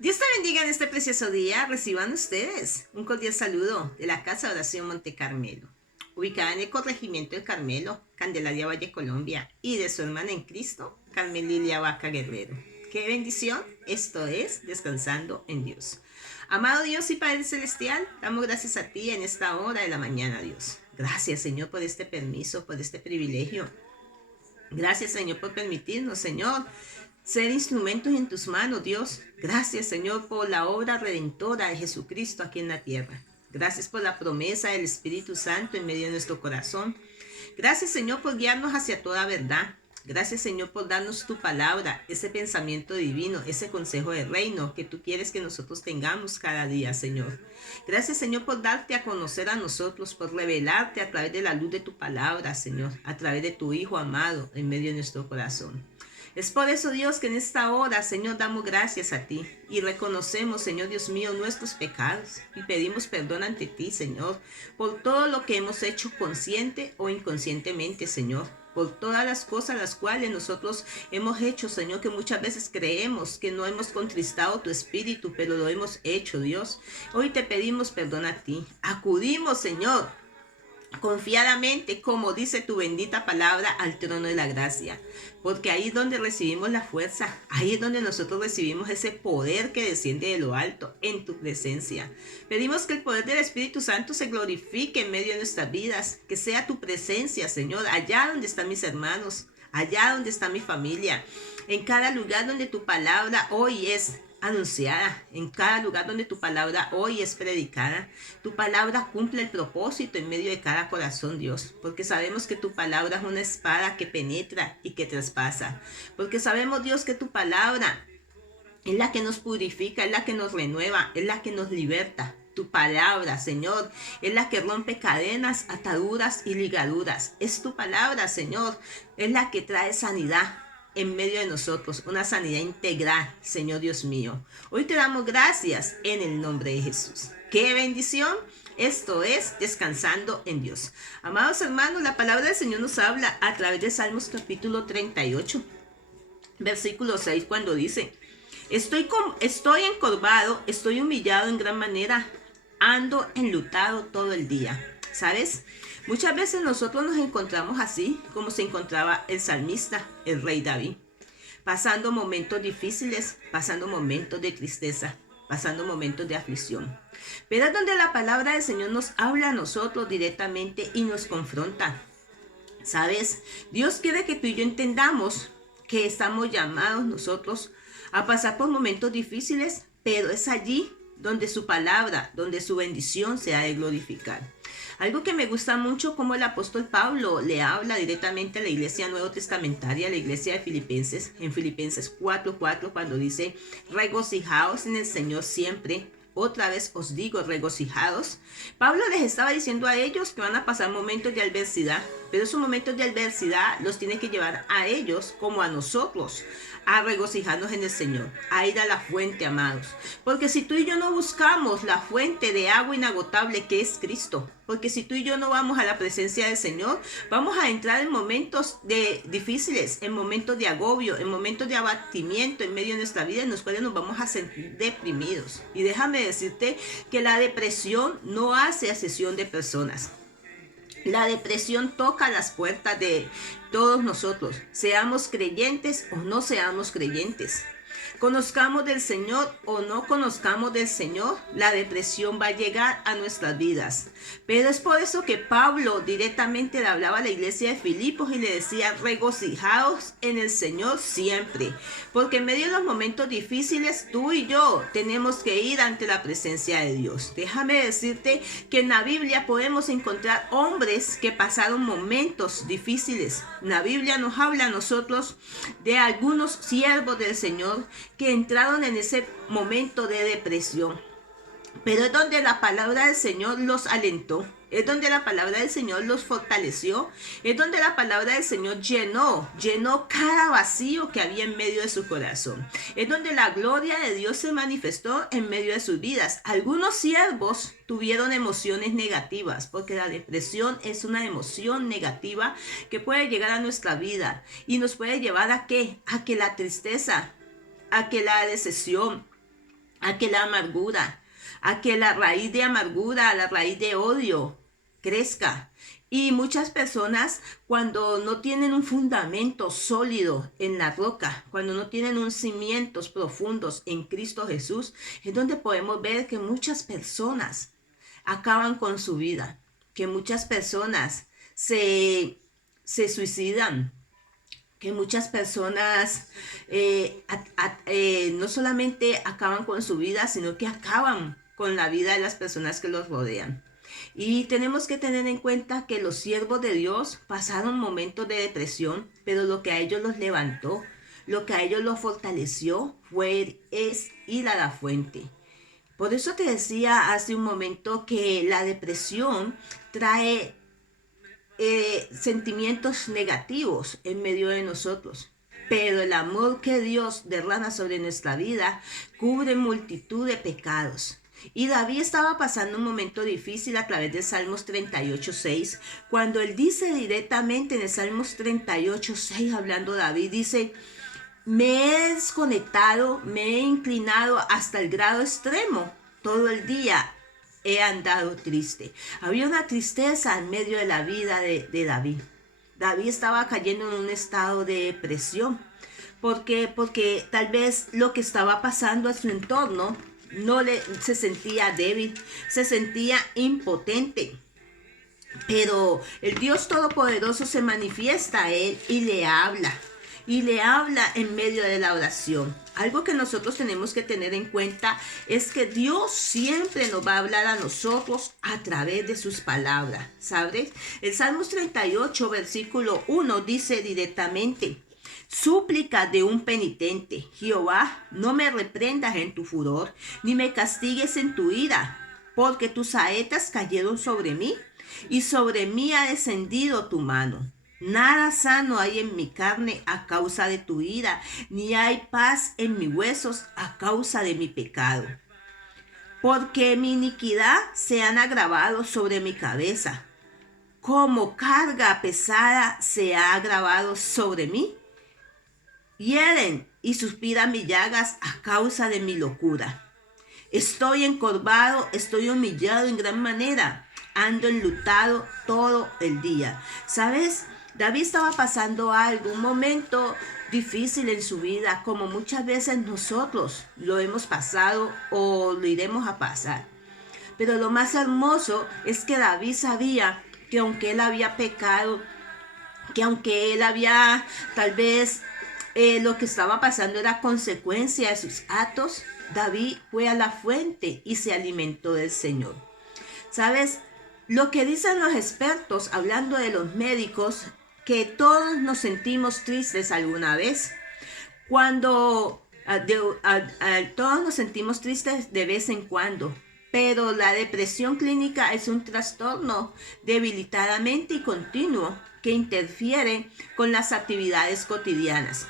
Dios te bendiga en este precioso día. Reciban ustedes un cordial saludo de la Casa de Oración Monte Carmelo, ubicada en el corregimiento del Carmelo, Candelaria Valle, Colombia, y de su hermana en Cristo, Carmen Lilia Vaca Guerrero. ¡Qué bendición! Esto es Descansando en Dios. Amado Dios y Padre Celestial, damos gracias a ti en esta hora de la mañana, Dios. Gracias, Señor, por este permiso, por este privilegio. Gracias, Señor, por permitirnos, Señor, ser instrumentos en tus manos, Dios. Gracias, Señor, por la obra redentora de Jesucristo aquí en la tierra. Gracias por la promesa del Espíritu Santo en medio de nuestro corazón. Gracias, Señor, por guiarnos hacia toda verdad. Gracias, Señor, por darnos tu palabra, ese pensamiento divino, ese consejo de reino que tú quieres que nosotros tengamos cada día, Señor. Gracias, Señor, por darte a conocer a nosotros, por revelarte a través de la luz de tu palabra, Señor, a través de tu Hijo amado en medio de nuestro corazón. Es por eso, Dios, que en esta hora, Señor, damos gracias a ti y reconocemos, Señor Dios mío, nuestros pecados y pedimos perdón ante ti, Señor, por todo lo que hemos hecho consciente o inconscientemente, Señor, por todas las cosas las cuales nosotros hemos hecho, Señor, que muchas veces creemos que no hemos contristado tu espíritu, pero lo hemos hecho, Dios. Hoy te pedimos perdón a ti. Acudimos, Señor, confiadamente, como dice tu bendita palabra, al trono de la gracia, porque ahí es donde recibimos la fuerza, ahí es donde nosotros recibimos ese poder que desciende de lo alto en tu presencia. Pedimos que el poder del Espíritu Santo se glorifique en medio de nuestras vidas, que sea tu presencia, Señor, allá donde están mis hermanos, allá donde está mi familia, en cada lugar donde tu palabra hoy es anunciada, en cada lugar donde tu palabra hoy es predicada. Tu palabra cumple el propósito en medio de cada corazón, Dios, porque sabemos que tu palabra es una espada que penetra y que traspasa, porque sabemos, Dios, que tu palabra es la que nos purifica, es la que nos renueva, es la que nos liberta. Tu palabra, Señor, es la que rompe cadenas, ataduras y ligaduras. Es tu palabra, Señor, es la que trae sanidad en medio de nosotros, una sanidad integral, Señor Dios mío. Hoy te damos gracias en el nombre de Jesús. ¡Qué bendición! Esto es Descansando en Dios. Amados hermanos, la palabra del Señor nos habla a través de Salmos capítulo 38, versículo 6, cuando dice: Estoy encorvado, estoy humillado en gran manera, ando enlutado todo el día. ¿Sabes? Muchas veces nosotros nos encontramos así como se encontraba el salmista, el rey David, pasando momentos difíciles, pasando momentos de tristeza, pasando momentos de aflicción. Pero es donde la palabra del Señor nos habla a nosotros directamente y nos confronta. ¿Sabes? Dios quiere que tú y yo entendamos que estamos llamados nosotros a pasar por momentos difíciles, pero es allí donde su palabra, donde su bendición se ha de glorificar. Algo que me gusta mucho como el apóstol Pablo le habla directamente a la iglesia nuevo testamentaria, a la iglesia de Filipenses, en Filipenses 4:4, cuando dice: regocijaos en el Señor siempre. Otra vez os digo, regocijados. Pablo les estaba diciendo a ellos que van a pasar momentos de adversidad, pero esos momentos de adversidad los tiene que llevar a ellos como a nosotros a regocijarnos en el Señor, a ir a la fuente, amados. Porque si tú y yo no buscamos la fuente de agua inagotable que es Cristo, porque si tú y yo no vamos a la presencia del Señor, vamos a entrar en momentos difíciles, en momentos de agobio, en momentos de abatimiento en medio de nuestra vida, en los cuales nos vamos a sentir deprimidos. Y déjame decirte que la depresión no hace excepción de personas. La depresión toca las puertas de todos nosotros, seamos creyentes o no seamos creyentes. Conozcamos del Señor o no conozcamos del Señor, la depresión va a llegar a nuestras vidas. Pero es por eso que Pablo directamente le hablaba a la iglesia de Filipos y le decía: regocijaos en el Señor siempre. Porque en medio de los momentos difíciles, tú y yo tenemos que ir ante la presencia de Dios. Déjame decirte que en la Biblia podemos encontrar hombres que pasaron momentos difíciles. La Biblia nos habla a nosotros de algunos siervos del Señor que entraron en ese momento de depresión. Pero es donde la palabra del Señor los alentó, es donde la palabra del Señor los fortaleció, es donde la palabra del Señor llenó cada vacío que había en medio de su corazón. Es donde la gloria de Dios se manifestó en medio de sus vidas. Algunos siervos tuvieron emociones negativas, porque la depresión es una emoción negativa que puede llegar a nuestra vida y nos puede llevar ¿a qué? A que la tristeza, a que la decepción, a que la amargura, a que la raíz de amargura, la raíz de odio crezca. Y muchas personas, cuando no tienen un fundamento sólido en la roca, cuando no tienen unos cimientos profundos en Cristo Jesús, es donde podemos ver que muchas personas acaban con su vida, que muchas personas se suicidan, que muchas personas no solamente acaban con su vida, sino que acaban con la vida de las personas que los rodean. Y tenemos que tener en cuenta que los siervos de Dios pasaron momentos de depresión, pero lo que a ellos los levantó, lo que a ellos los fortaleció es ir a la fuente. Por eso te decía hace un momento que la depresión trae sentimientos negativos en medio de nosotros. Pero el amor que Dios derrama sobre nuestra vida cubre multitud de pecados. Y David estaba pasando un momento difícil a través de Salmos 38:6, cuando él dice directamente en el Salmos 38:6, hablando David, dice: me he desconectado, me he inclinado hasta el grado extremo, todo el día he andado triste. Había una tristeza en medio de la vida de David. David estaba cayendo en un estado de depresión. Porque tal vez lo que estaba pasando en su entorno se sentía débil, se sentía impotente. Pero el Dios Todopoderoso se manifiesta a él y le habla en medio de la oración. Algo que nosotros tenemos que tener en cuenta es que Dios siempre nos va a hablar a nosotros a través de sus palabras, ¿sabes? El Salmos 38, versículo 1 dice directamente: súplica de un penitente, Jehová, no me reprendas en tu furor, ni me castigues en tu ira, porque tus saetas cayeron sobre mí, y sobre mí ha descendido tu mano. Nada sano hay en mi carne a causa de tu ira, ni hay paz en mis huesos a causa de mi pecado. Porque mi iniquidad se han agravado sobre mi cabeza, como carga pesada se ha agravado sobre mí. Hieren y suspiran mis llagas a causa de mi locura. Estoy encorvado, estoy humillado en gran manera, ando enlutado todo el día. ¿Sabes? David estaba pasando algo, un momento difícil en su vida, como muchas veces nosotros lo hemos pasado o lo iremos a pasar. Pero lo más hermoso es que David sabía que aunque él había pecado, que aunque él había tal vez lo que estaba pasando era consecuencia de sus actos, David fue a la fuente y se alimentó del Señor. ¿Sabes? Lo que dicen los expertos, hablando de los médicos, que todos nos sentimos tristes alguna vez. Todos nos sentimos tristes de vez en cuando. Pero la depresión clínica es un trastorno debilitadamente y continuo que interfiere con las actividades cotidianas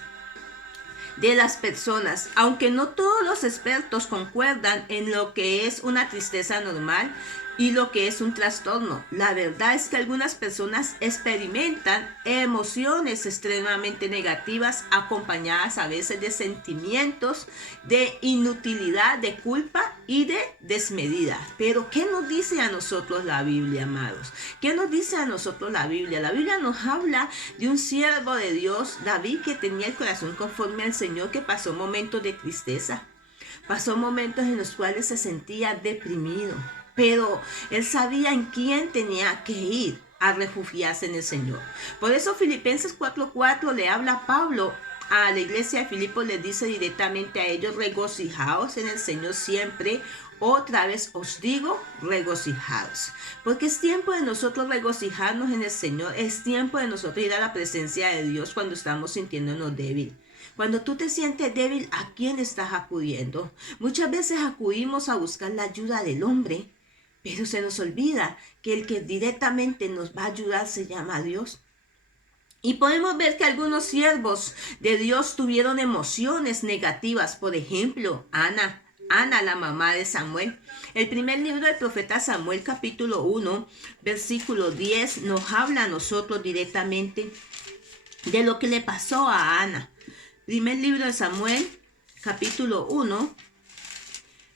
de las personas. Aunque no todos los expertos concuerdan en lo que es una tristeza normal y lo que es un trastorno, la verdad es que algunas personas experimentan emociones extremadamente negativas acompañadas a veces de sentimientos de inutilidad, de culpa y de desmedida. Pero ¿qué nos dice a nosotros la Biblia, amados? ¿Qué nos dice a nosotros la Biblia? La Biblia nos habla de un siervo de Dios, David, que tenía el corazón conforme al Señor, que pasó momentos de tristeza, pasó momentos en los cuales se sentía deprimido. Pero él sabía en quién tenía que ir a refugiarse en el Señor. Por eso Filipenses 4:4 le habla Pablo a la iglesia de Filipos, les dice directamente a ellos: regocijaos en el Señor siempre. Otra vez os digo, regocijaos. Porque es tiempo de nosotros regocijarnos en el Señor. Es tiempo de nosotros ir a la presencia de Dios cuando estamos sintiéndonos débiles. Cuando tú te sientes débil, ¿a quién estás acudiendo? Muchas veces acudimos a buscar la ayuda del hombre, pero se nos olvida que el que directamente nos va a ayudar se llama Dios. Y podemos ver que algunos siervos de Dios tuvieron emociones negativas. Por ejemplo, Ana, la mamá de Samuel. El primer libro del profeta Samuel, capítulo 1, versículo 10, nos habla a nosotros directamente de lo que le pasó a Ana. Primer libro de Samuel, capítulo 1,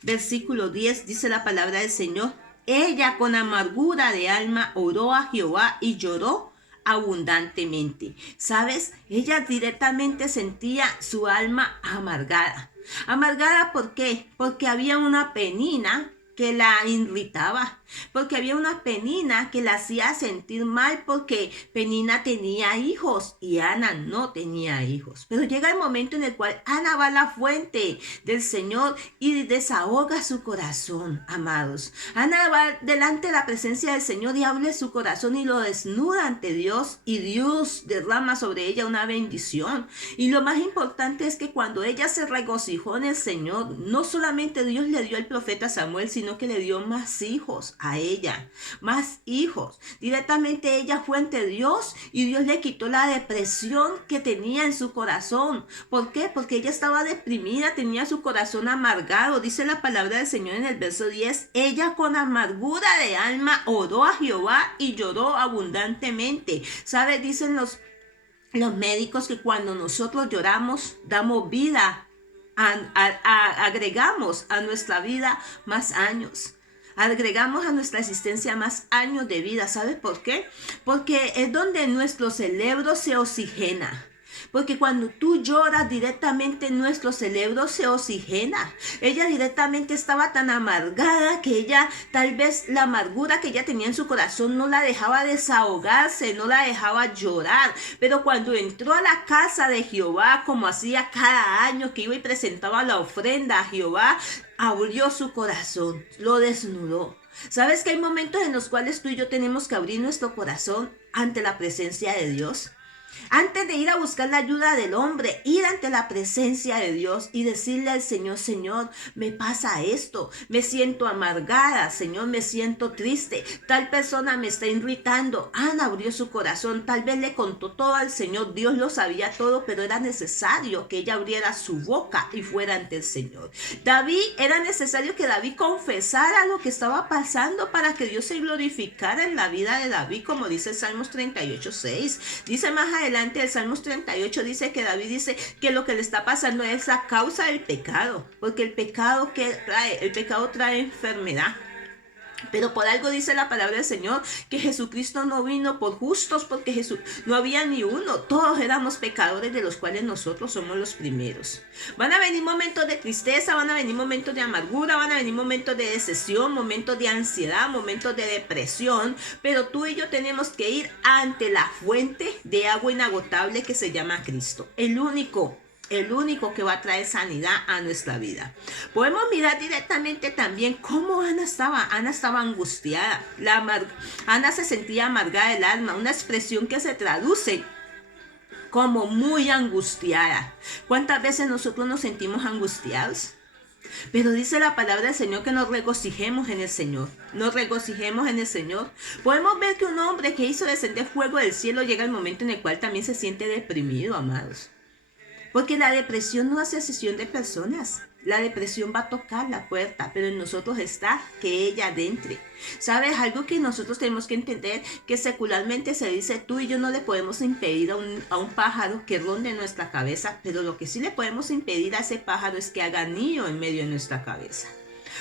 versículo 10, dice la palabra del Señor: ella con amargura de alma oró a Jehová y lloró abundantemente. ¿Sabes? Ella directamente sentía su alma amargada. ¿Amargada por qué? Porque había una penina que la irritaba, porque había una Penina que la hacía sentir mal, porque Penina tenía hijos y Ana no tenía hijos. Pero llega el momento en el cual Ana va a la fuente del Señor y desahoga su corazón, amados. Ana va delante de la presencia del Señor y abre su corazón y lo desnuda ante Dios, y Dios derrama sobre ella una bendición. Y lo más importante es que cuando ella se regocijó en el Señor, no solamente Dios le dio al profeta Samuel, sino que le dio más hijos a ella, más hijos. Directamente ella fue ante Dios y Dios le quitó la depresión que tenía en su corazón. ¿Por qué? Porque ella estaba deprimida, tenía su corazón amargado. Dice la palabra del Señor en el verso 10: ella con amargura de alma oró a Jehová y lloró abundantemente. ¿Sabe? Dicen los médicos que cuando nosotros lloramos, damos vida, agregamos a nuestra vida más años. Agregamos a nuestra existencia más años de vida. ¿Sabes por qué? Porque es donde nuestro cerebro se oxigena. Porque cuando tú lloras directamente, nuestro cerebro se oxigena. Ella directamente estaba tan amargada que ella, tal vez la amargura que ella tenía en su corazón no la dejaba desahogarse, no la dejaba llorar. Pero cuando entró a la casa de Jehová, como hacía cada año que iba y presentaba la ofrenda a Jehová, abrió su corazón, lo desnudó. ¿Sabes que hay momentos en los cuales tú y yo tenemos que abrir nuestro corazón ante la presencia de Dios? Antes de ir a buscar la ayuda del hombre, ir ante la presencia de Dios y decirle al Señor: Señor, me pasa esto, me siento amargada, Señor, me siento triste, tal persona me está irritando. Ana abrió su corazón, tal vez le contó todo al Señor, Dios lo sabía todo, pero era necesario que ella abriera su boca y fuera ante el Señor. Era necesario que David confesara lo que estaba pasando para que Dios se glorificara en la vida de David, como dice el Salmos 38:6. Dice más adelante el Salmos 38, dice que David dice que lo que le está pasando es a causa del pecado, porque el pecado trae enfermedad. Pero por algo dice la palabra del Señor que Jesucristo no vino por justos, porque no había ni uno. Todos éramos pecadores, de los cuales nosotros somos los primeros. Van a venir momentos de tristeza, van a venir momentos de amargura, van a venir momentos de decepción, momentos de ansiedad, momentos de depresión. Pero tú y yo tenemos que ir ante la fuente de agua inagotable que se llama Cristo. El único que va a traer sanidad a nuestra vida. Podemos mirar directamente también cómo Ana estaba angustiada. Ana se sentía amargada del alma, una expresión que se traduce como muy angustiada. ¿Cuántas veces nosotros nos sentimos angustiados? Pero dice la palabra del Señor que nos regocijemos en el Señor. Nos regocijemos en el Señor. Podemos ver que un hombre que hizo descender fuego del cielo llega el momento en el cual también se siente deprimido, amados. Porque la depresión no hace excepción de personas. La depresión va a tocar la puerta, pero en nosotros está que ella adentre. ¿Sabes? Algo que nosotros tenemos que entender, que secularmente se dice: tú y yo no le podemos impedir a un pájaro que ronde nuestra cabeza, pero lo que sí le podemos impedir a ese pájaro es que haga nido en medio de nuestra cabeza.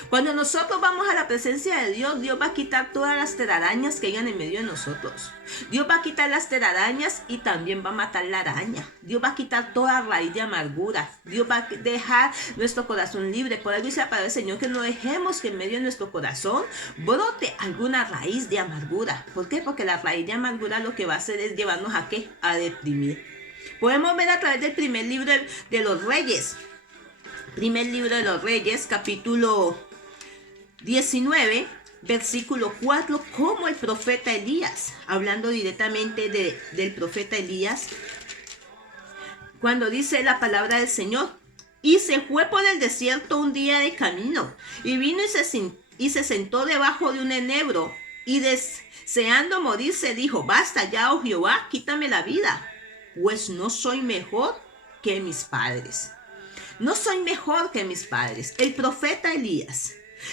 Cuando nosotros vamos a la presencia de Dios, Dios va a quitar todas las telarañas que hayan en medio de nosotros. Dios va a quitar las telarañas y también va a matar la araña. Dios va a quitar toda raíz de amargura. Dios va a dejar nuestro corazón libre. Por algo dice la palabra del Señor que no dejemos que en medio de nuestro corazón brote alguna raíz de amargura. ¿Por qué? Porque la raíz de amargura lo que va a hacer es llevarnos ¿a qué? A deprimir. Podemos ver a través del primer libro de los Reyes. Primer libro de los Reyes, capítulo 19, versículo 4, como el profeta Elías, hablando directamente del profeta Elías, cuando dice la palabra del Señor: y se fue por el desierto un día de camino, y vino y se sentó debajo de un enebro, y deseando morirse dijo: basta ya, oh Jehová, quítame la vida, pues no soy mejor que mis padres. No soy mejor que mis padres. El profeta Elías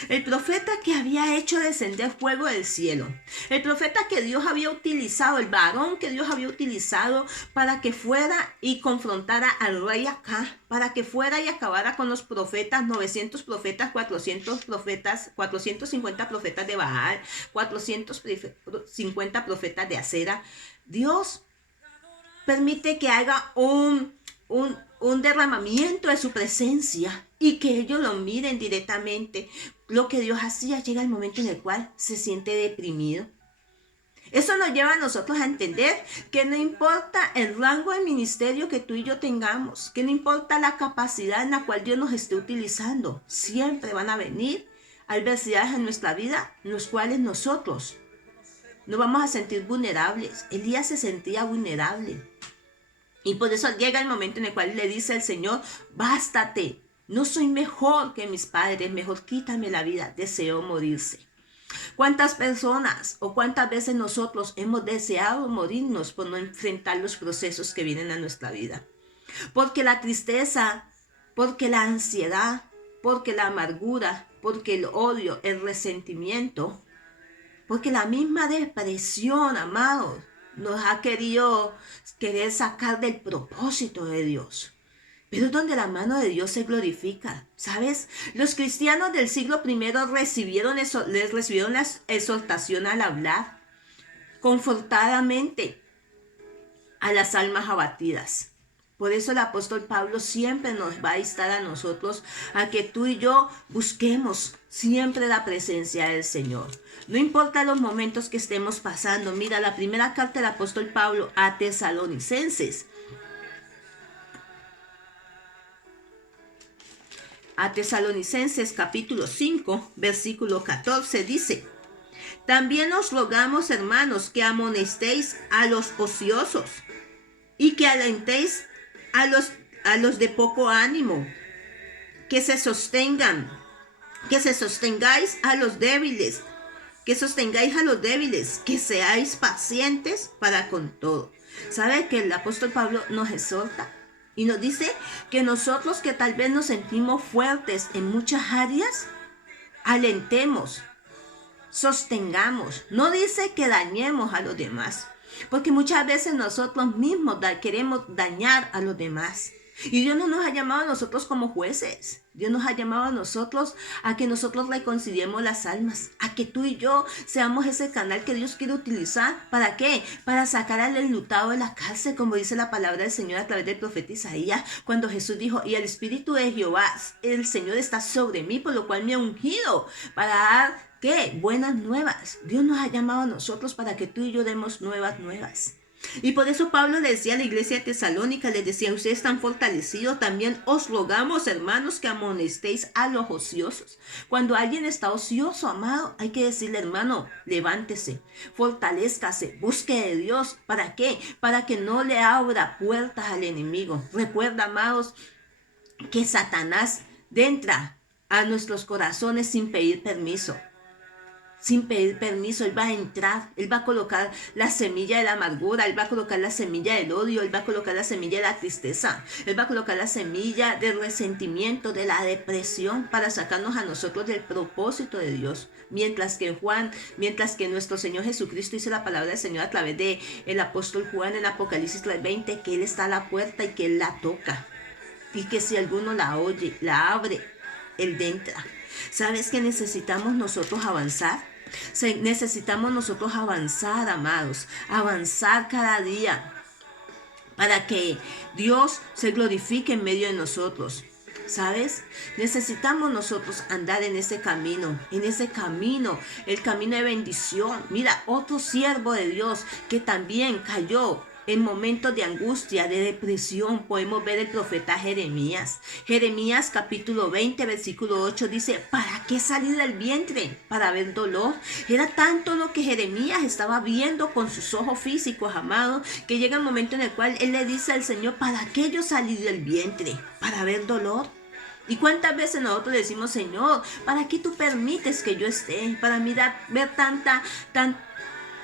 El profeta que había hecho descender fuego del cielo. El profeta que Dios había utilizado, el varón que Dios había utilizado para que fuera y confrontara al rey Acab, para que fuera y acabara con los profetas, 900 profetas, 400 profetas, 450 profetas de Baal, 450 profetas de Acera. Dios permite que haga un derramamiento de su presencia y que ellos lo miren directamente. Lo que Dios hacía, llega el momento en el cual se siente deprimido. Eso nos lleva a nosotros a entender que no importa el rango de ministerio que tú y yo tengamos, que no importa la capacidad en la cual Dios nos esté utilizando, siempre van a venir adversidades en nuestra vida, en los cuales nosotros nos vamos a sentir vulnerables. Elías se sentía vulnerable. Y por eso llega el momento en el cual le dice al Señor: bástate, no soy mejor que mis padres, mejor quítame la vida, deseo morirse. ¿Cuántas personas o cuántas veces nosotros hemos deseado morirnos por no enfrentar los procesos que vienen a nuestra vida? Porque la tristeza, porque la ansiedad, porque la amargura, porque el odio, el resentimiento, porque la misma depresión, amados, nos ha querer sacar del propósito de Dios. Pero es donde la mano de Dios se glorifica, ¿sabes? Los cristianos del siglo I les recibieron la exhortación al hablar confortadamente a las almas abatidas. Por eso el apóstol Pablo siempre nos va a instar a nosotros a que tú y yo busquemos siempre la presencia del Señor. No importa los momentos que estemos pasando. Mira, la primera carta del apóstol Pablo a Tesalonicenses. A Tesalonicenses capítulo 5, versículo 14 dice: también os rogamos, hermanos, que amonestéis a los ociosos y que alentéis a los de poco ánimo, que sostengáis a los débiles, que seáis pacientes para con todo. ¿Sabe que el apóstol Pablo nos exhorta? Y nos dice que nosotros que tal vez nos sentimos fuertes en muchas áreas, alentemos, sostengamos. No dice que dañemos a los demás, porque muchas veces nosotros mismos queremos dañar a los demás. Y Dios no nos ha llamado a nosotros como jueces. Dios nos ha llamado a nosotros a que nosotros reconciliemos las almas, a que tú y yo seamos ese canal que Dios quiere utilizar. ¿Para qué? Para sacar al enlutado de la cárcel, como dice la palabra del Señor a través del profeta Isaías, cuando Jesús dijo: y el Espíritu de Jehová, el Señor, está sobre mí, por lo cual me ha ungido para dar, ¿qué? Buenas nuevas. Dios nos ha llamado a nosotros para que tú y yo demos nuevas. Y por eso Pablo le decía a la iglesia de Tesalónica, les decía: ustedes están fortalecidos, también os rogamos, hermanos, que amonestéis a los ociosos. Cuando alguien está ocioso, amado, hay que decirle: hermano, levántese, fortalézcase, busque de Dios. ¿Para qué? Para que no le abra puertas al enemigo. Recuerda, amados, que Satanás entra a nuestros corazones sin pedir permiso. Él va a entrar, Él va a colocar la semilla de la amargura, Él va a colocar la semilla del odio, Él va a colocar la semilla de la tristeza, Él va a colocar la semilla del resentimiento, de la depresión, para sacarnos a nosotros del propósito de Dios. Mientras que nuestro Señor Jesucristo dice la palabra del Señor a través de el apóstol Juan en Apocalipsis 3:20, que Él está a la puerta y que Él la toca, y que si alguno la oye, la abre, Él entra. ¿Sabes que necesitamos nosotros avanzar? Necesitamos nosotros avanzar, amados, avanzar cada día para que Dios se glorifique en medio de nosotros. ¿Sabes? Necesitamos nosotros andar en ese camino, el camino de bendición. Mira, otro siervo de Dios que también cayó en momentos de angustia, de depresión, podemos ver el profeta Jeremías. Jeremías capítulo 20, versículo 8 dice: ¿para qué salir del vientre? Para ver dolor. Era tanto lo que Jeremías estaba viendo con sus ojos físicos, amados, que llega el momento en el cual él le dice al Señor: ¿para qué yo salí del vientre? ¿Para ver dolor? ¿Y cuántas veces nosotros le decimos: Señor, ¿para qué tú permites que yo esté? Para ver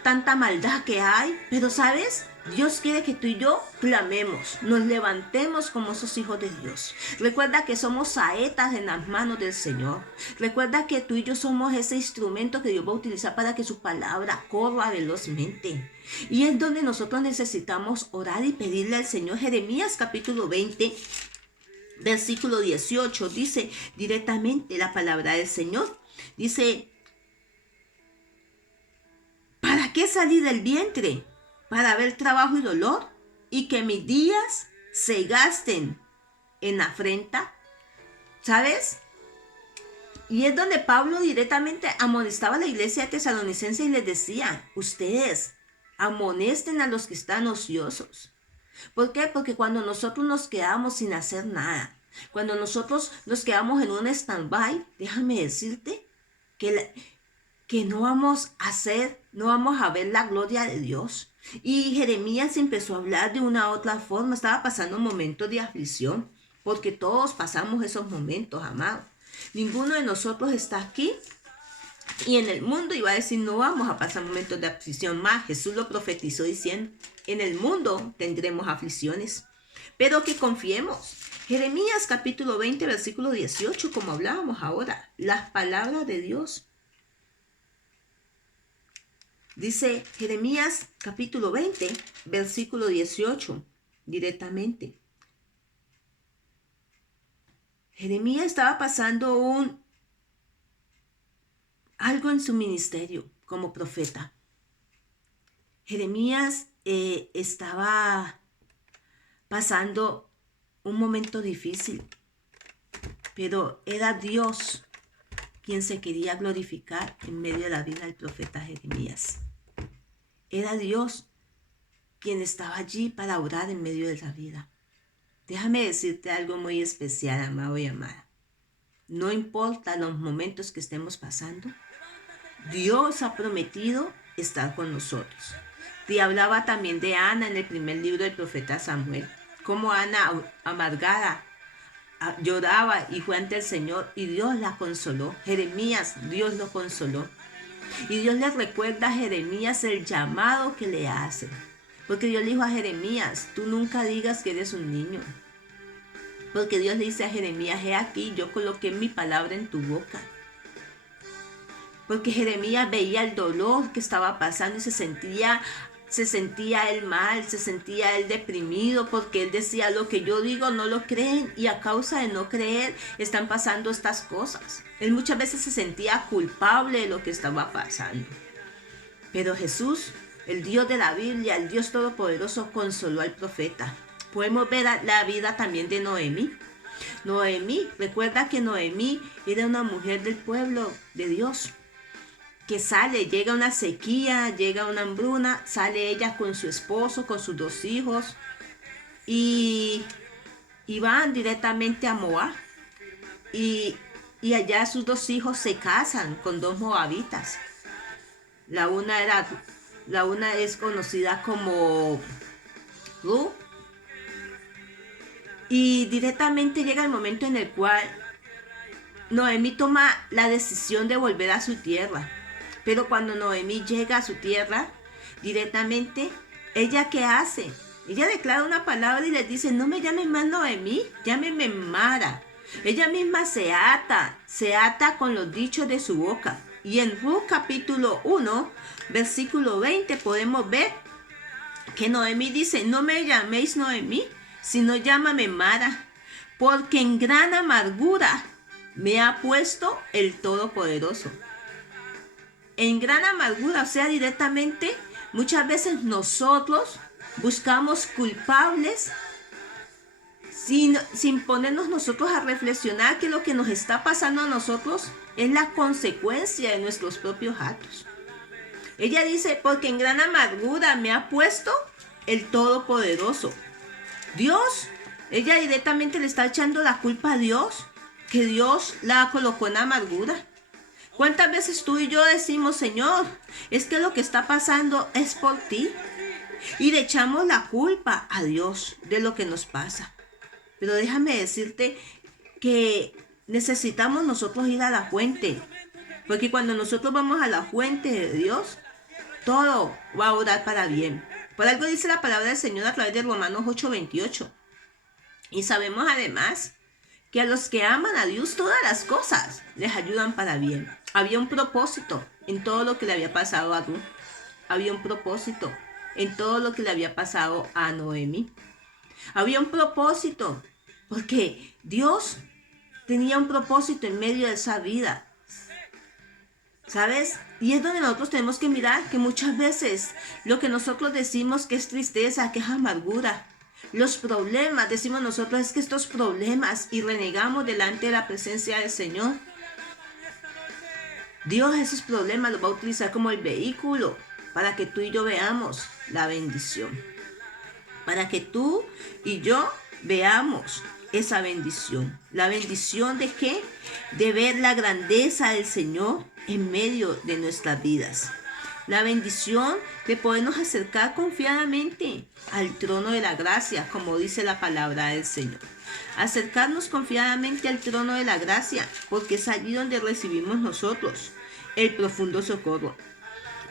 tanta maldad que hay. Pero ¿sabes? Dios quiere que tú y yo clamemos, nos levantemos como esos hijos de Dios. Recuerda que somos saetas en las manos del Señor. Recuerda que tú y yo somos ese instrumento que Dios va a utilizar para que su palabra corra velozmente. Y es donde nosotros necesitamos orar y pedirle al Señor. Jeremías capítulo 20, versículo 18, dice directamente la palabra del Señor. Dice, ¿para qué salí del vientre? Para ver trabajo y dolor, y que mis días se gasten en afrenta. ¿Sabes? Y es donde Pablo directamente amonestaba a la iglesia tesalonicense y les decía, ustedes amonesten a los que están ociosos. ¿Por qué? Porque cuando nosotros nos quedamos sin hacer nada, cuando nosotros nos quedamos en un stand-by, déjame decirte que no vamos a ver la gloria de Dios. Y Jeremías empezó a hablar de una otra forma, estaba pasando momentos de aflicción, porque todos pasamos esos momentos, amado. Ninguno de nosotros está aquí y en el mundo iba a decir, no vamos a pasar momentos de aflicción más. Jesús lo profetizó diciendo, en el mundo tendremos aflicciones, pero que confiemos. Jeremías capítulo 20, versículo 18, como hablábamos ahora, las palabras de Dios. Dice Jeremías capítulo 20, versículo 18, directamente. Jeremías estaba pasando algo en su ministerio como profeta. Jeremías estaba pasando un momento difícil, pero era Dios quien se quería glorificar en medio de la vida del profeta Jeremías. Era Dios quien estaba allí para orar en medio de la vida. Déjame decirte algo muy especial, amado y amada. No importa los momentos que estemos pasando, Dios ha prometido estar con nosotros. Te hablaba también de Ana en el primer libro del profeta Samuel. Cómo Ana, amargada, lloraba y fue ante el Señor y Dios la consoló. Jeremías, Dios lo consoló. Y Dios le recuerda a Jeremías el llamado que le hace. Porque Dios le dijo a Jeremías, tú nunca digas que eres un niño. Porque Dios le dice a Jeremías, he aquí, yo coloqué mi palabra en tu boca. Porque Jeremías veía el dolor que estaba pasando y se sentía él mal, se sentía él deprimido, porque él decía, lo que yo digo no lo creen y a causa de no creer están pasando estas cosas. Él muchas veces se sentía culpable de lo que estaba pasando. Pero Jesús, el Dios de la Biblia, el Dios Todopoderoso, consoló al profeta. Podemos ver la vida también de Noemí. Noemí, recuerda que Noemí era una mujer del pueblo de Dios, que llega una sequía, llega una hambruna, sale ella con su esposo, con sus 2 hijos, y van directamente a Moab. Y allá sus 2 hijos se casan con 2 moabitas. La una es conocida como Ruth. Y directamente llega el momento en el cual Noemí toma la decisión de volver a su tierra. Pero cuando Noemí llega a su tierra, directamente, ¿ella qué hace? Ella declara una palabra y le dice, no me llames más Noemí, llámeme Mara. Ella misma se ata con los dichos de su boca. Y en Ruth capítulo 1, versículo 20, podemos ver que Noemí dice, no me llaméis Noemí, sino llámame Mara, porque en gran amargura me ha puesto el Todopoderoso. En gran amargura, o sea, directamente, muchas veces nosotros buscamos culpables sin ponernos nosotros a reflexionar que lo que nos está pasando a nosotros es la consecuencia de nuestros propios actos. Ella dice, porque en gran amargura me ha puesto el Todopoderoso. Dios, ella directamente le está echando la culpa a Dios, que Dios la colocó en amargura. ¿Cuántas veces tú y yo decimos, Señor, es que lo que está pasando es por ti? Y le echamos la culpa a Dios de lo que nos pasa. Pero déjame decirte que necesitamos nosotros ir a la fuente. Porque cuando nosotros vamos a la fuente de Dios, todo va a obrar para bien. Por algo dice la palabra del Señor a través de Romanos 8:28. Y sabemos además que a los que aman a Dios todas las cosas les ayudan para bien. Había un propósito en todo lo que le había pasado a Ruth. Había un propósito en todo lo que le había pasado a Noemi. Había un propósito porque Dios tenía un propósito en medio de esa vida. ¿Sabes? Y es donde nosotros tenemos que mirar que muchas veces lo que nosotros decimos que es tristeza, que es amargura, los problemas, decimos nosotros es que estos problemas y renegamos delante de la presencia del Señor. Dios esos problemas los va a utilizar como el vehículo para que tú y yo veamos la bendición. Para que tú y yo veamos esa bendición. ¿La bendición de qué? De ver la grandeza del Señor en medio de nuestras vidas. La bendición de podernos acercar confiadamente al trono de la gracia, como dice la palabra del Señor. Acercarnos confiadamente al trono de la gracia, porque es allí donde recibimos nosotros el profundo socorro.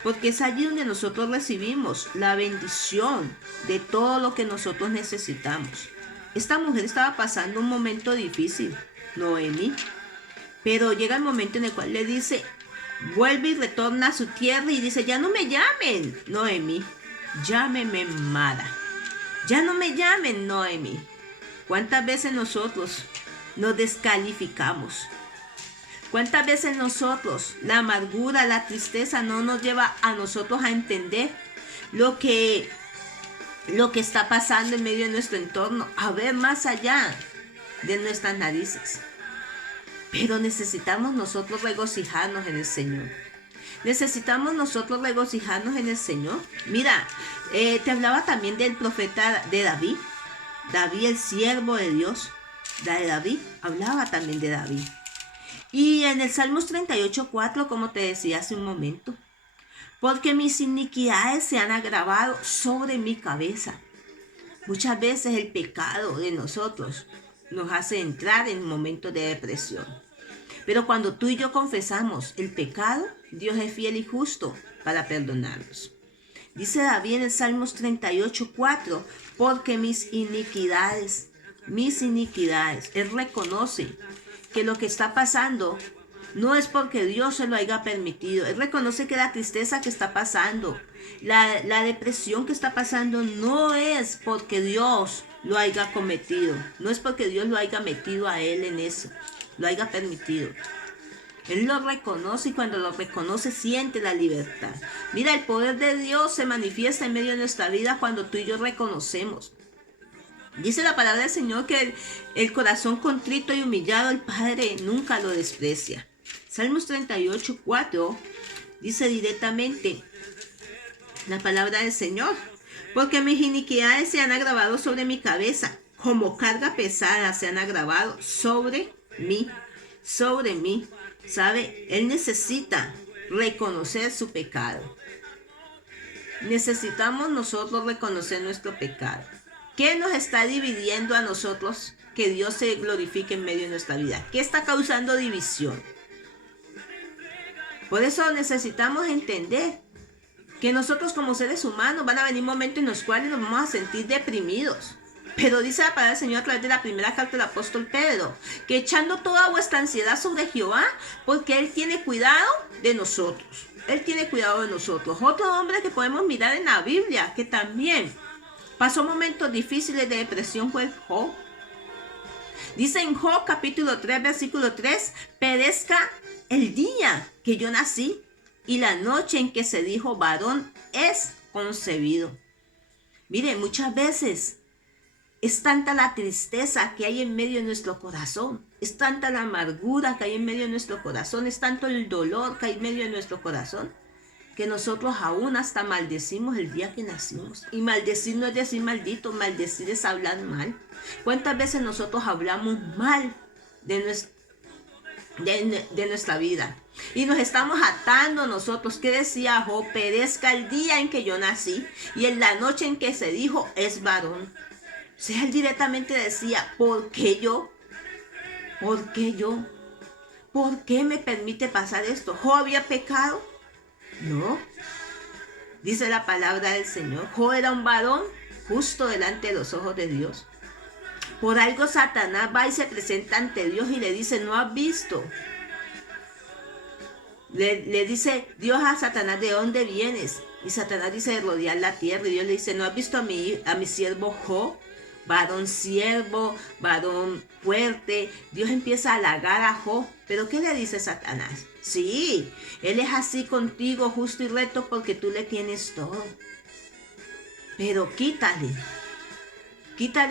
Porque es allí donde nosotros recibimos la bendición de todo lo que nosotros necesitamos. Esta mujer estaba pasando un momento difícil, Noemi, pero llega el momento en el cual le dice, vuelve y retorna a su tierra y dice, ya no me llamen, Noemi, llámeme Mara. Ya no me llamen, Noemi. ¿Cuántas veces nosotros nos descalificamos? ¿Cuántas veces nosotros, la amargura, la tristeza no nos lleva a nosotros a entender lo que está pasando en medio de nuestro entorno, a ver más allá de nuestras narices? Pero necesitamos nosotros regocijarnos en el Señor. Necesitamos nosotros regocijarnos en el Señor. Mira, te hablaba también del profeta de David. David, el siervo de Dios. De David, hablaba también de David. Y en el Salmos 38:4, como te decía hace un momento, porque mis iniquidades se han agravado sobre mi cabeza. Muchas veces el pecado de nosotros nos hace entrar en momentos de depresión. Pero cuando tú y yo confesamos el pecado, Dios es fiel y justo para perdonarnos. Dice David en el Salmos 38:4, porque mis iniquidades, Él reconoce que lo que está pasando no es porque Dios se lo haya permitido. Él reconoce que la tristeza que está pasando, la depresión que está pasando, no es porque Dios lo haya cometido. No es porque Dios lo haya metido a él en eso, lo haya permitido. Él lo reconoce y cuando lo reconoce siente la libertad. Mira, el poder de Dios se manifiesta en medio de nuestra vida cuando tú y yo reconocemos. Dice la palabra del Señor que el corazón contrito y humillado el Padre nunca lo desprecia. Salmos 38:4 dice directamente la palabra del Señor, porque mis iniquidades se han agravado sobre mi cabeza, como carga pesada se han agravado sobre mí. ¿Sabe? Él necesita reconocer su pecado. Necesitamos nosotros reconocer nuestro pecado. ¿Qué nos está dividiendo a nosotros que Dios se glorifique en medio de nuestra vida? ¿Qué está causando división? Por eso necesitamos entender que nosotros como seres humanos van a venir momentos en los cuales nos vamos a sentir deprimidos. Pero dice la palabra del Señor a través de la primera carta del apóstol Pedro, que echando toda vuestra ansiedad sobre Jehová, porque Él tiene cuidado de nosotros. Él tiene cuidado de nosotros. Otro hombre que podemos mirar en la Biblia, que también pasó momentos difíciles de depresión, fue Job. Dice en Job capítulo 3, versículo 3, perezca el día que yo nací y la noche en que se dijo varón es concebido. Mire, muchas veces es tanta la tristeza que hay en medio de nuestro corazón, es tanta la amargura que hay en medio de nuestro corazón, es tanto el dolor que hay en medio de nuestro corazón, que nosotros aún hasta maldecimos el día que nacimos. Y maldecir no es decir maldito, maldecir es hablar mal. ¿Cuántas veces nosotros hablamos mal de nuestra vida? Y nos estamos atando nosotros. ¿Qué decía Job? Perezca el día en que yo nací y en la noche en que se dijo es varón. O sea, él directamente decía, ¿por qué yo? ¿Por qué yo? ¿Por qué me permite pasar esto? ¿Job había pecado? No. Dice la palabra del Señor. Job era un varón justo delante de los ojos de Dios. Por algo Satanás va y se presenta ante Dios y le dice, ¿no has visto? Le dice Dios a Satanás, ¿de dónde vienes? Y Satanás dice, de rodear la tierra. Y Dios le dice, ¿no has visto a mi siervo Job? Varón siervo, varón fuerte. Dios empieza a halagar a Job. ¿Pero qué le dice Satanás? Sí, él es así contigo, justo y recto, porque tú le tienes todo. Pero quítale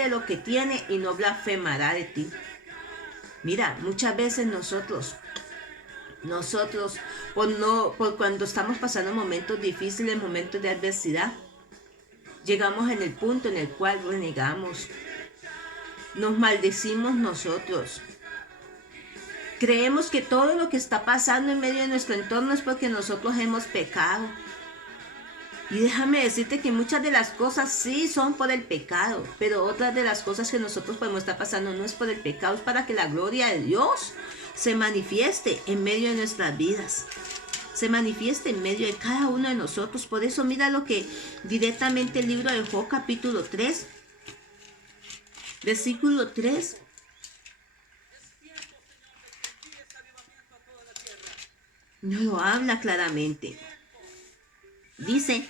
lo que tiene y no blasfemará de ti. Mira, muchas veces nosotros, por cuando estamos pasando momentos difíciles, momentos de adversidad, llegamos en el punto en el cual renegamos, nos maldecimos nosotros. Creemos que todo lo que está pasando en medio de nuestro entorno es porque nosotros hemos pecado. Y déjame decirte que muchas de las cosas sí son por el pecado, pero otras de las cosas que nosotros podemos estar pasando no es por el pecado, es para que la gloria de Dios se manifieste en medio de nuestras vidas. Se manifieste en medio de cada uno de nosotros. Por eso mira lo que directamente el libro de Job capítulo 3, versículo 3. No lo habla claramente. Dice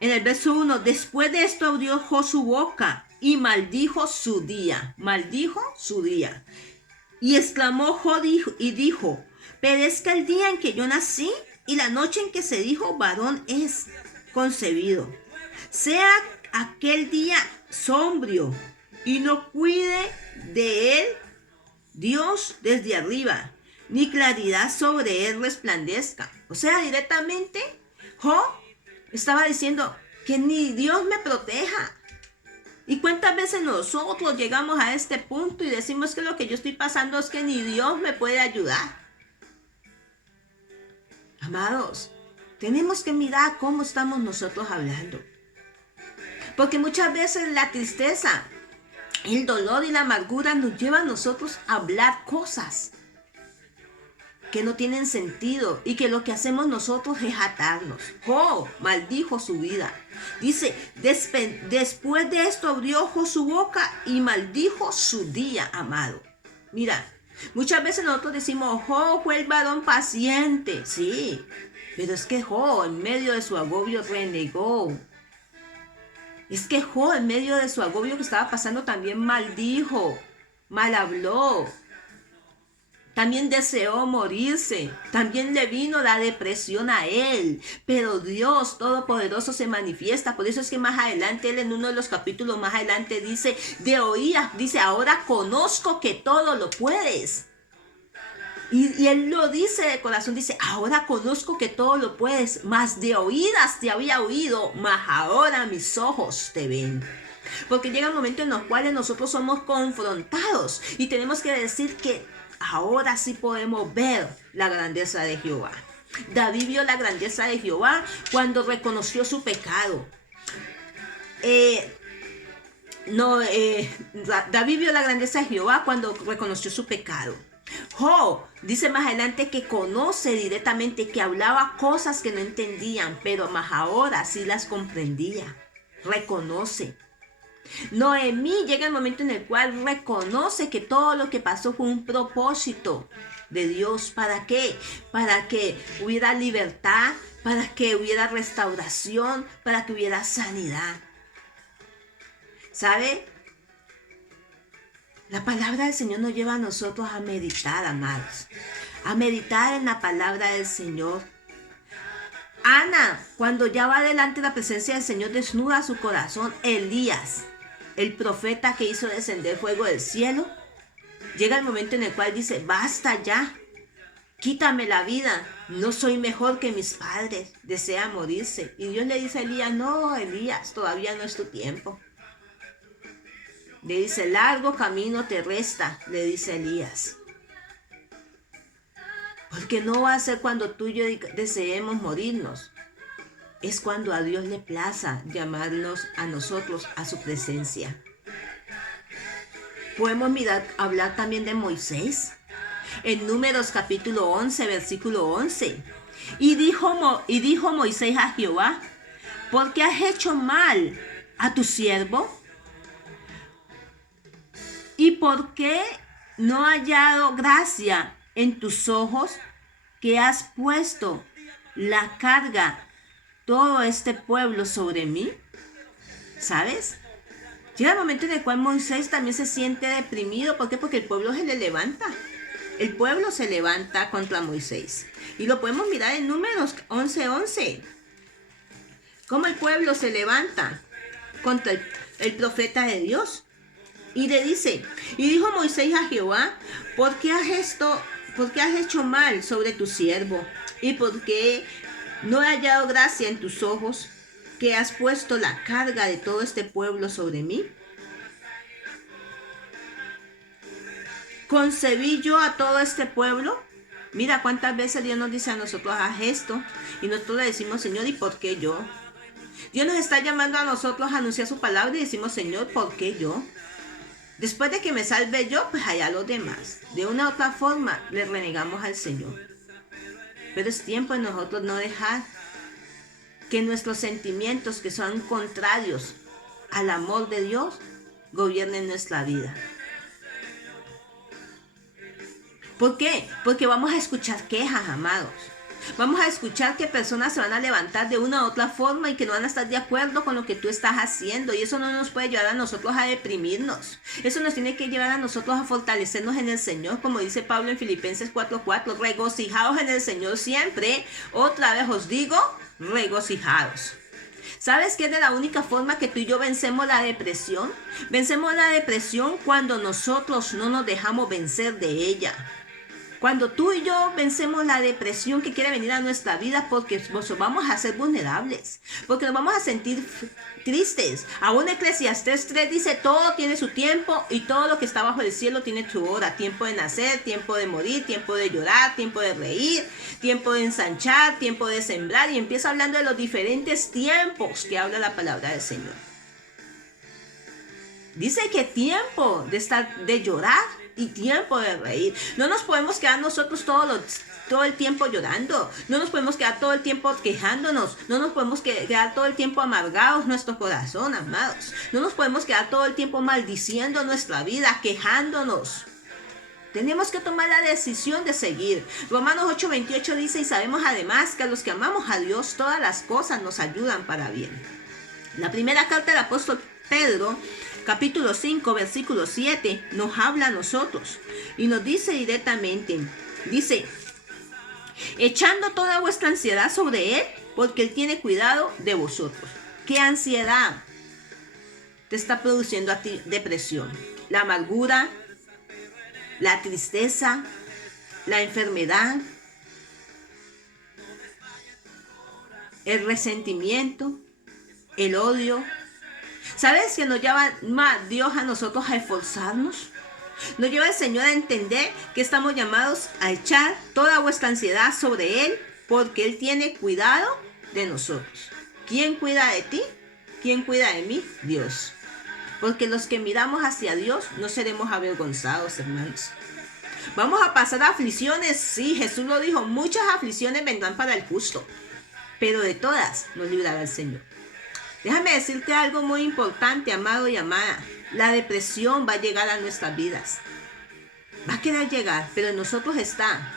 en el verso 1, después de esto abrió Job su boca y maldijo su día. Maldijo su día. Y exclamó Job y dijo, perezca el día en que yo nací y la noche en que se dijo varón es concebido. Sea aquel día sombrío y no cuide de él Dios desde arriba, ni claridad sobre él resplandezca. O sea, directamente Job estaba diciendo que ni Dios me proteja. ¿Y cuántas veces nosotros llegamos a este punto y decimos que lo que yo estoy pasando es que ni Dios me puede ayudar? Amados, tenemos que mirar cómo estamos nosotros hablando. Porque muchas veces la tristeza, el dolor y la amargura nos llevan a nosotros a hablar cosas que no tienen sentido y que lo que hacemos nosotros es atarnos. Job maldijo su vida. Dice, después de esto abrió Job su boca y maldijo su día, amado. Mira, muchas veces nosotros decimos, Job fue el varón paciente. Sí, pero es que Job en medio de su agobio renegó. Es que Job en medio de su agobio que estaba pasando también maldijo, mal habló. También deseó morirse, también le vino la depresión a él, pero Dios Todopoderoso se manifiesta. Por eso es que más adelante, él en uno de los capítulos más adelante dice, de oídas, dice, ahora conozco que todo lo puedes. Y él lo dice de corazón, dice, ahora conozco que todo lo puedes, mas de oídas te había oído, mas ahora mis ojos te ven. Porque llega un momento en el cual nosotros somos confrontados y tenemos que decir que ahora sí podemos ver la grandeza de Jehová. David vio la grandeza de Jehová cuando reconoció su pecado. David vio la grandeza de Jehová cuando reconoció su pecado. Job dice más adelante que conoce directamente, que hablaba cosas que no entendían, pero más ahora sí las comprendía. Reconoce. Noemí llega el momento en el cual reconoce que todo lo que pasó fue un propósito de Dios. ¿Para qué? Para que hubiera libertad, para que hubiera restauración, para que hubiera sanidad. ¿Sabe? La palabra del Señor nos lleva a nosotros a meditar, amados. A meditar en la palabra del Señor. Ana, cuando ya va delante de la presencia del Señor, desnuda su corazón. Elías, el profeta que hizo descender fuego del cielo, llega el momento en el cual dice, basta ya, quítame la vida, no soy mejor que mis padres, desea morirse. Y Dios le dice a Elías, no, Elías, todavía no es tu tiempo. Le dice, largo camino te resta, le dice Elías. Porque no va a ser cuando tú y yo deseemos morirnos. Es cuando a Dios le plaza llamarnos a nosotros a su presencia. Podemos hablar también de Moisés. En Números capítulo 11, versículo 11. Y dijo Moisés a Jehová: ¿por qué has hecho mal a tu siervo? ¿Y por qué no ha hallado gracia en tus ojos, que has puesto la carga todo este pueblo sobre mí? ¿Sabes? Llega el momento en el cual Moisés también se siente deprimido. ¿Por qué? Porque el pueblo se le levanta. El pueblo se levanta contra Moisés. Y lo podemos mirar en Números 11:11. Cómo el pueblo se levanta contra el profeta de Dios. Y le dice, y dijo Moisés a Jehová: ¿por qué has hecho mal sobre tu siervo? ¿Y por qué no he hallado gracia en tus ojos, que has puesto la carga de todo este pueblo sobre mí? ¿Concebí yo a todo este pueblo? Mira cuántas veces Dios nos dice a nosotros: haz esto. Y nosotros le decimos: Señor, ¿y por qué yo? Dios nos está llamando a nosotros a anunciar su palabra y decimos: Señor, ¿por qué yo? Después de que me salve yo, pues allá los demás. De una u otra forma le renegamos al Señor. Pero es tiempo de nosotros no dejar que nuestros sentimientos, que son contrarios al amor de Dios, gobiernen nuestra vida. ¿Por qué? Porque vamos a escuchar quejas, amados. Vamos a escuchar que personas se van a levantar de una u otra forma y que no van a estar de acuerdo con lo que tú estás haciendo. Y eso no nos puede llevar a nosotros a deprimirnos. Eso nos tiene que llevar a nosotros a fortalecernos en el Señor. Como dice Pablo en Filipenses 4:4. Regocijaos en el Señor siempre. Otra vez os digo, regocijaos. ¿Sabes qué es de la única forma que tú y yo vencemos la depresión? Vencemos la depresión cuando nosotros no nos dejamos vencer de ella. Cuando tú y yo vencemos la depresión que quiere venir a nuestra vida, porque nos vamos a ser vulnerables, porque nos vamos a sentir tristes. Aún Eclesiastés 3 dice: todo tiene su tiempo y todo lo que está bajo el cielo tiene su hora. Tiempo de nacer, tiempo de morir, tiempo de llorar, tiempo de reír, tiempo de ensanchar, tiempo de sembrar. Y empieza hablando de los diferentes tiempos que habla la palabra del Señor. Dice que tiempo de llorar y tiempo de reír. No nos podemos quedar nosotros todo el tiempo llorando. No nos podemos quedar todo el tiempo quejándonos. No nos podemos quedar todo el tiempo amargados nuestro corazón, amados. No nos podemos quedar todo el tiempo maldiciendo nuestra vida, quejándonos. Tenemos que tomar la decisión de seguir. Romanos 8:28 dice: y sabemos además que a los que amamos a Dios, todas las cosas nos ayudan para bien. La primera carta del apóstol Pedro, capítulo 5, versículo 7, nos habla a nosotros y nos dice directamente, dice: echando toda vuestra ansiedad sobre Él, porque Él tiene cuidado de vosotros. ¿Qué ansiedad te está produciendo a ti depresión? La amargura, la tristeza, la enfermedad, el resentimiento, el odio. ¿Sabes que nos lleva Dios a nosotros a esforzarnos? Nos lleva el Señor a entender que estamos llamados a echar toda vuestra ansiedad sobre Él, porque Él tiene cuidado de nosotros. ¿Quién cuida de ti? ¿Quién cuida de mí? Dios. Porque los que miramos hacia Dios no seremos avergonzados, hermanos. Vamos a pasar aflicciones, sí, Jesús lo dijo: muchas aflicciones vendrán para el justo, pero de todas nos librará el Señor. Déjame decirte algo muy importante, amado y amada. La depresión va a llegar a nuestras vidas. Va a querer llegar, pero en nosotros está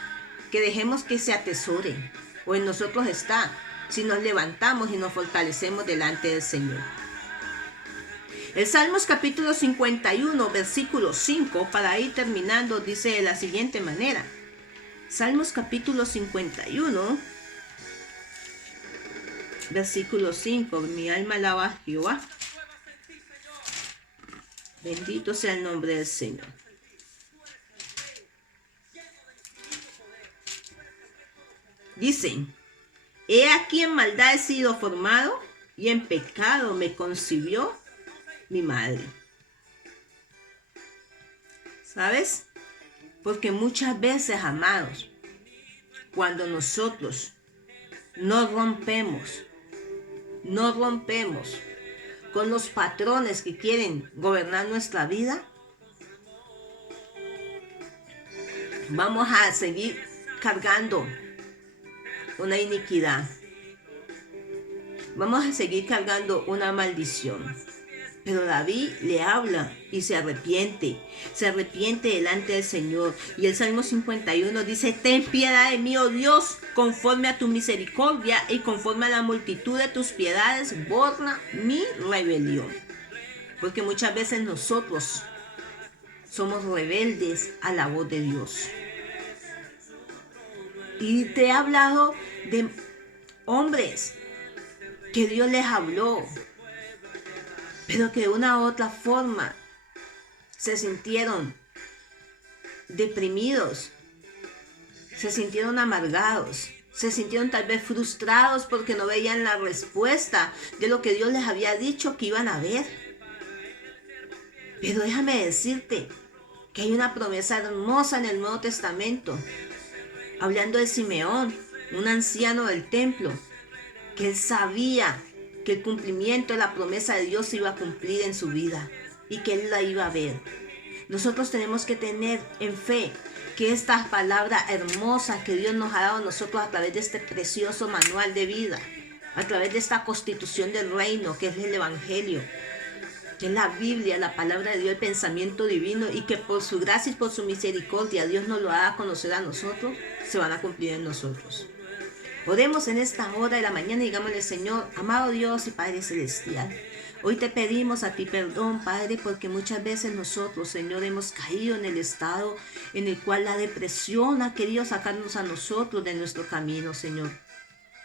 que dejemos que se atesore. O en nosotros está si nos levantamos y nos fortalecemos delante del Señor. El Salmos capítulo 51, versículo 5, para ir terminando, dice de la siguiente manera. Salmos capítulo 51, versículo 5. Mi alma alaba a Jehová. Bendito sea el nombre del Señor. Dice: he aquí en maldad he sido formado, y en pecado me concibió mi madre. ¿Sabes? Porque muchas veces, amados, cuando nosotros no rompemos con los patrones que quieren gobernar nuestra vida, vamos a seguir cargando una iniquidad. Vamos a seguir cargando una maldición. Pero David le habla y se arrepiente delante del Señor. Y el Salmo 51 dice: ten piedad de mí, oh Dios, conforme a tu misericordia y conforme a la multitud de tus piedades, borra mi rebelión. Porque muchas veces nosotros somos rebeldes a la voz de Dios. Y te he hablado de hombres que Dios les habló, pero que de una u otra forma se sintieron deprimidos, se sintieron amargados, se sintieron tal vez frustrados porque no veían la respuesta de lo que Dios les había dicho que iban a ver. Pero déjame decirte que hay una promesa hermosa en el Nuevo Testamento, hablando de Simeón, un anciano del templo, que él sabía que el cumplimiento de la promesa de Dios se iba a cumplir en su vida y que él la iba a ver. Nosotros tenemos que tener en fe que esta palabra hermosa que Dios nos ha dado a nosotros a través de este precioso manual de vida, a través de esta constitución del reino que es el Evangelio, que es la Biblia, la palabra de Dios, el pensamiento divino, y que por su gracia y por su misericordia Dios nos lo ha dado a conocer a nosotros, se van a cumplir en nosotros. Oremos en esta hora de la mañana y digámosle: Señor, amado Dios y Padre Celestial, hoy te pedimos a ti perdón, Padre, porque muchas veces nosotros, Señor, hemos caído en el estado en el cual la depresión ha querido sacarnos a nosotros de nuestro camino, Señor.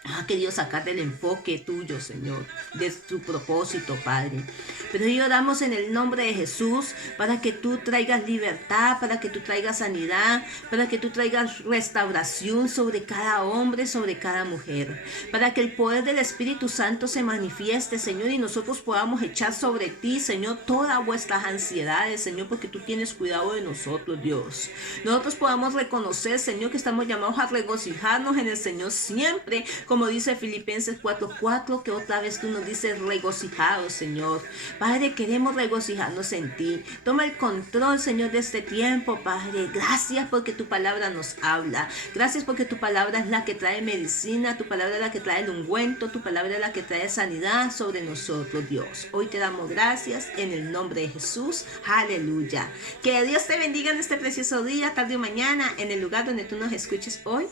Ha querido sacar del enfoque tuyo, Señor, de tu propósito, Padre. Pero hoy oramos en el nombre de Jesús para que tú traigas libertad, para que tú traigas sanidad, para que tú traigas restauración sobre cada hombre, sobre cada mujer. Para que el poder del Espíritu Santo se manifieste, Señor, y nosotros podamos echar sobre ti, Señor, todas vuestras ansiedades, Señor, porque tú tienes cuidado de nosotros, Dios. Nosotros podamos reconocer, Señor, que estamos llamados a regocijarnos en el Señor siempre, como dice Filipenses 4:4, que otra vez tú nos dices: regocijados, Señor. Padre, queremos regocijarnos en ti. Toma el control, Señor, de este tiempo, Padre. Gracias porque tu palabra nos habla. Gracias porque tu palabra es la que trae medicina, tu palabra es la que trae el ungüento, tu palabra es la que trae sanidad sobre nosotros, Dios. Hoy te damos gracias en el nombre de Jesús. Aleluya. Que Dios te bendiga en este precioso día, tarde o mañana, en el lugar donde tú nos escuches hoy.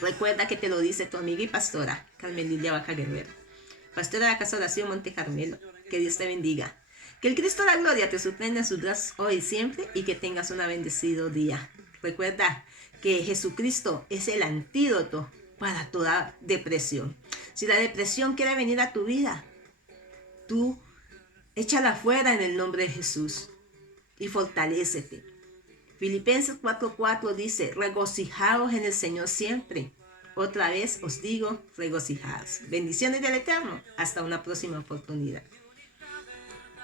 Recuerda que te lo dice tu amiga y pastora Carmen Lilia Vaca Guerrero, pastora de la Casa de Oración Monte Carmelo. Que Dios te bendiga. Que el Cristo de la gloria te sorprenda en sus brazos hoy y siempre, y que tengas un bendecido día. Recuerda que Jesucristo es el antídoto para toda depresión. Si la depresión quiere venir a tu vida, tú échala fuera en el nombre de Jesús y fortalécete. Filipenses 4:4 dice: regocijaos en el Señor siempre. Otra vez os digo, regocijaos. Bendiciones del Eterno. Hasta una próxima oportunidad.